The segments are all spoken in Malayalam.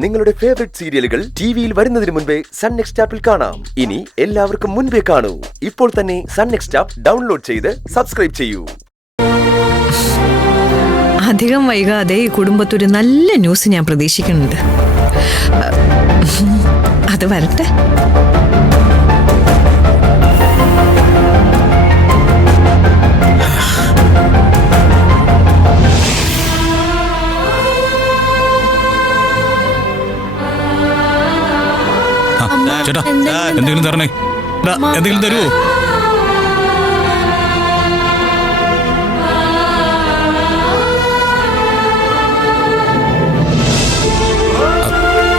നിങ്ങളുടെ ഫേവറേറ്റ് സീരിയലുകൾ ടിവിയിൽ വരുന്നതിന് മുൻപേ സൺ നെക്സ്റ്റ് ആപ്പിൽ കാണാം. ഇനി എല്ലാവർക്കും മുൻപേ കാണൂ. ഇപ്പോൾ തന്നെ സൺ നെക്സ്റ്റ് ആപ്പ് ഡൗൺലോഡ് ചെയ്ത് സബ്സ്ക്രൈബ് ചെയ്യൂ. അധികം വൈകാതെ ഈ കുടുംബത്തൊരു നല്ല ന്യൂസ് ഞാൻ പ്രതീക്ഷിക്കുന്നുണ്ട്. അത് വരട്ടെ. ചേട്ടാ എന്തെങ്കിലും തരണേ, എന്തെങ്കിലും തരുമോ?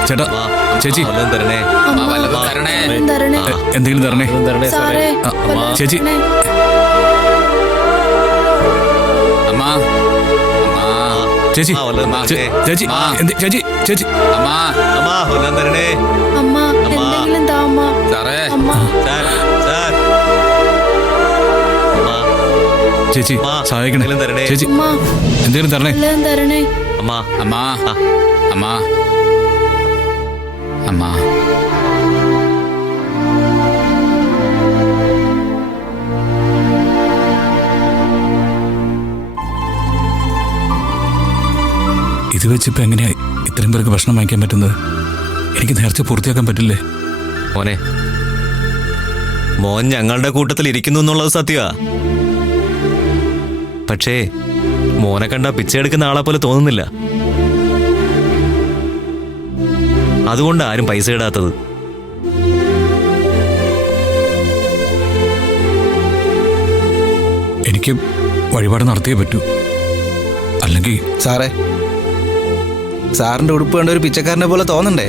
ചേട്ടാ ചേച്ചി എന്തെങ്കിലും തരണേ ചേച്ചി. ചേച്ചി ചേച്ചി ചേച്ചി ചേച്ചി ചേച്ചി സഹായിക്കണേ ചേച്ചി, എന്തെങ്കിലും തരണേ. അമ്മാ അമ്മാ അമ്മാ അമ്മാ ഇത് വെച്ചിപ്പോ എങ്ങനെയാ ഇത്രയും പേർക്ക് ഭക്ഷണം വാങ്ങിക്കാൻ പറ്റുന്നത്? എനിക്ക് നേർച്ച പൂർത്തിയാക്കാൻ പറ്റില്ലേ? മോൻ ഞങ്ങളുടെ കൂട്ടത്തിൽ ഇരിക്കുന്നു എന്നുള്ളത് സത്യമാ. പക്ഷേ മോനെ കണ്ട പിച്ചെടുക്കുന്ന ആളെ പോലെ തോന്നുന്നില്ല. അതുകൊണ്ട് ആരും പൈസ ഇടാത്തത്. എനിക്ക് വഴിപാട് നടത്തിയേ പറ്റൂ, അല്ലെങ്കിൽ സാറിന്റെ ഉടുപ്പ് കണ്ട ഒരു പിച്ചക്കാരനെ പോലെ തോന്നണ്ടേ?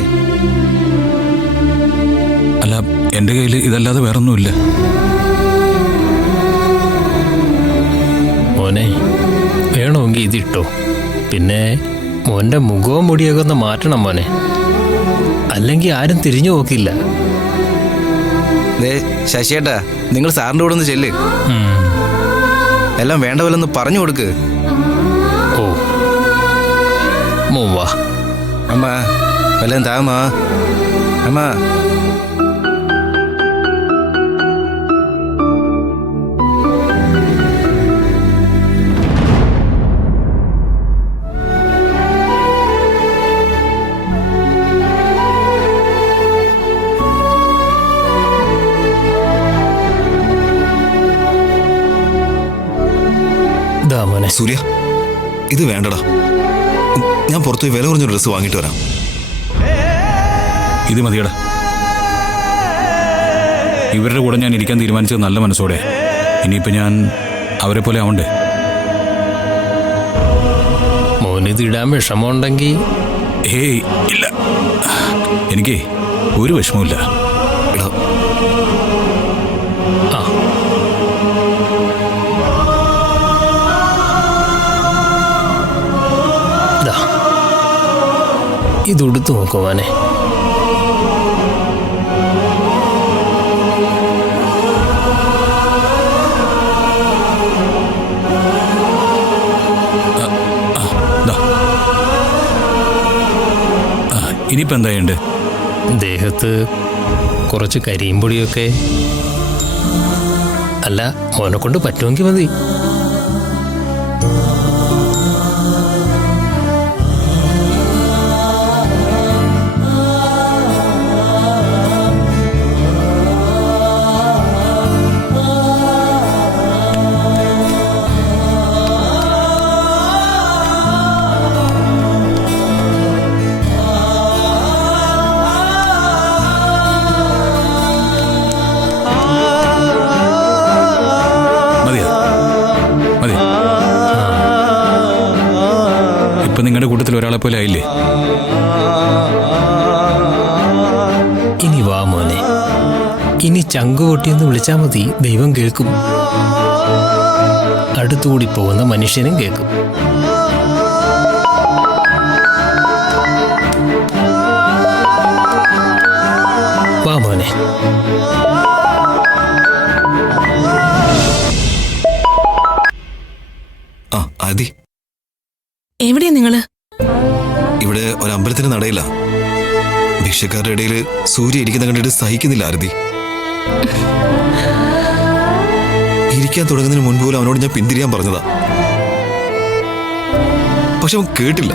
അല്ല, എന്റെ കയ്യിൽ ഇതല്ലാതെ വേറൊന്നുമില്ല. മോനെ വേണമെങ്കിൽ ഇതിട്ടോ. പിന്നെ മോന്റെ മുഖവും മുടിയൊക്കെ ഒന്ന് മാറ്റണം മോനെ, അല്ലെങ്കിൽ ആരും തിരിഞ്ഞു നോക്കില്ല. ശശിയേട്ടാ, നിങ്ങൾ സാറിന്റെ കൂടെ ഒന്ന് ചെല്ല്. എല്ലാം വേണ്ട പോലെ ഒന്ന് പറഞ്ഞു കൊടുക്ക്. ഓ മോൻ വാ. അമ്മ വല്ലതും താമാ. അമ്മ സൂര്യ, ഇത് വേണ്ടടാ. ഞാൻ പുറത്തുപോയി വില കുറഞ്ഞ ഡ്രസ്സ് വാങ്ങിട്ട് വരാം. ഇത് മതിയടാ. ഇവരുടെ കൂടെ ഞാൻ ഇരിക്കാൻ തീരുമാനിച്ചത് നല്ല മനസ്സോടെ. ഇനിയിപ്പോ ഞാൻ അവരെ പോലെ ആവണ്ടേ? മോനിത് ഇടാൻ വിഷമമുണ്ടെങ്കിൽ ഏയ് ഇല്ല, എനിക്ക് ഒരു വിഷമമില്ല. ഇതുടുത്തു നോക്കുവാനെ. ഇനിയിപ്പോ എന്തായുണ്ട്? ദേഹത്ത് കുറച്ച് കരിയും പൊടിയൊക്കെ. അല്ല, മോനെ കൊണ്ട് പറ്റുമെങ്കിൽ മതി. ഇപ്പൊ നിങ്ങളുടെ കൂട്ടത്തിൽ ഒരാളെ പോലെ ആയില്ലേ? ഇനി വാ മോനെ, ഇനി ചങ്കുകൊട്ടിയെന്ന് വിളിച്ചാൽ മതി, ദൈവം കേൾക്കും. അടുത്തുകൂടി പോകുന്ന മനുഷ്യനും കേൾക്കും. വാ മോനെ. ആദി, എവിടെയാ നിങ്ങള്? ഇവിടെ ഒരു അമ്പലത്തിന്റെ നടയില്ല. ശിഷ്യക്കാരുടെ ഇടയിൽ സൂര്യ ഇരിക്കുന്ന കണ്ടിട്ട് സഹിക്കുന്നില്ല ആരതി. ഇരിക്കാൻ തുടങ്ങുന്നതിന് മുൻപ് പോലും അവനോട് ഞാൻ പിന്തിരിയാൻ പറഞ്ഞതാ. പക്ഷെ അവൻ കേട്ടില്ല.